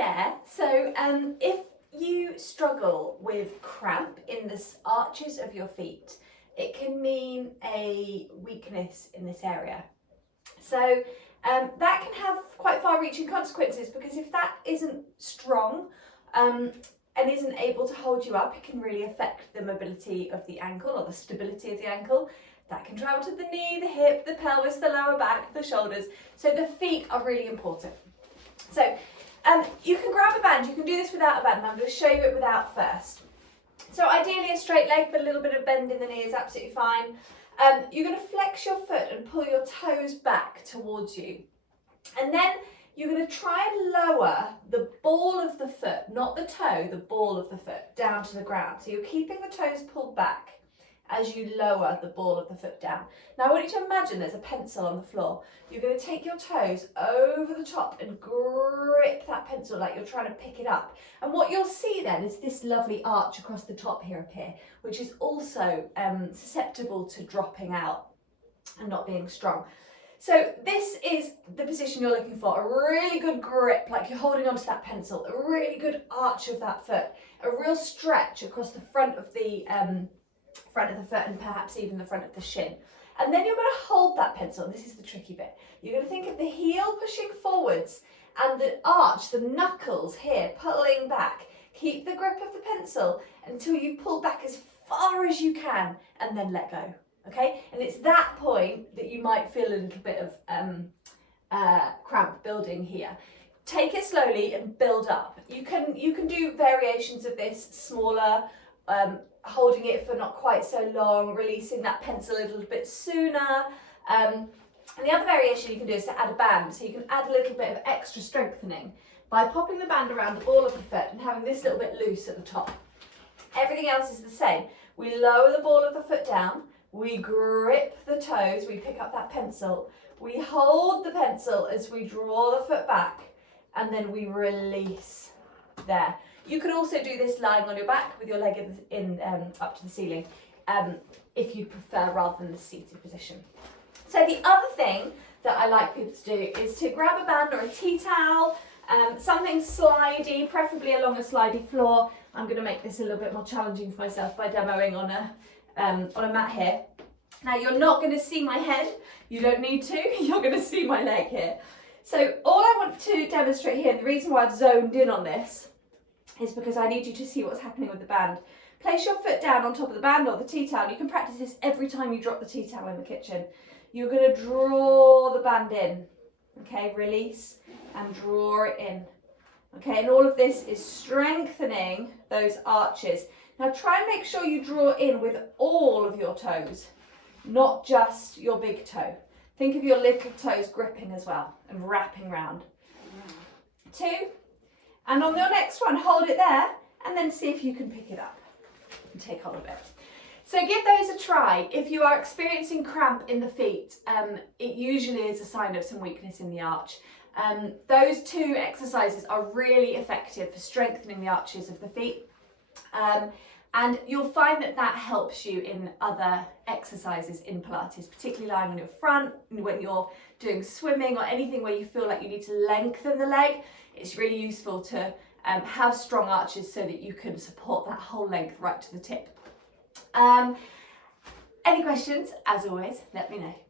there. So if you struggle with cramp in the arches of your feet, it can mean a weakness in this area. So that can have quite far-reaching consequences, because if that isn't strong and isn't able to hold you up, it can really affect the mobility of the ankle or the stability of the ankle. That can travel to the knee, the hip, the pelvis, the lower back, the shoulders. So the feet are really important. So you can grab a band. You can do this without a band. I'm going to show you it without first. So ideally a straight leg, but a little bit of bend in the knee is absolutely fine. You're going to flex your foot and pull your toes back towards you. And then you're going to try and lower the ball of the foot, not the toe, the ball of the foot, down to the ground. So you're keeping the toes pulled back as you lower the ball of the foot down. Now I want you to imagine there's a pencil on the floor. You're going to take your toes over the top and grip that pencil like you're trying to pick it up. And what you'll see then is this lovely arch across the top here up here, which is also susceptible to dropping out and not being strong. So this is the position you're looking for, a really good grip, like you're holding onto that pencil, a really good arch of that foot, a real stretch across the front of the foot and perhaps even the front of the shin. And then you're going to hold that pencil, and this is the tricky bit. You're going to think of the heel pushing forwards and the arch, the knuckles here, pulling back. Keep the grip of the pencil until you pull back as far as you can and then let go. Okay, and it's that point that you might feel a little bit of cramp building here. Take it slowly and build up. You can do variations of this, smaller, holding it for not quite so long, releasing that pencil a little bit sooner. And the other variation you can do is to add a band. So you can add a little bit of extra strengthening by popping the band around the ball of the foot and having this little bit loose at the top. Everything else is the same. We lower the ball of the foot down, we grip the toes, we pick up that pencil, we hold the pencil as we draw the foot back, and then we release there. You could also do this lying on your back with your leg up to the ceiling, if you prefer, rather than the seated position. So the other thing that I like people to do is to grab a band or a tea towel, something slidey, preferably along a slidey floor. I'm going to make this a little bit more challenging for myself by demoing on a mat here. Now you're not going to see my head, you don't need to, you're going to see my leg here. So all I want to demonstrate here, and the reason why I've zoned in on this, is because I need you to see what's happening with the band. Place your foot down on top of the band or the tea towel. You can practice this every time you drop the tea towel in the kitchen. You're going to draw the band in, okay, release and draw it in. Okay, and all of this is strengthening those arches. Now try and make sure you draw in with all of your toes, not just your big toe. Think of your little toes gripping as well and wrapping round. 2, and on your next one, hold it there and then see if you can pick it up and take hold of it. So give those a try. If you are experiencing cramp in the feet, it usually is a sign of some weakness in the arch. Those 2 exercises are really effective for strengthening the arches of the feet. And you'll find that that helps you in other exercises in Pilates, particularly lying on your front, when you're doing swimming or anything where you feel like you need to lengthen the leg. It's really useful to have strong arches so that you can support that whole length right to the tip. Any questions? As always, let me know.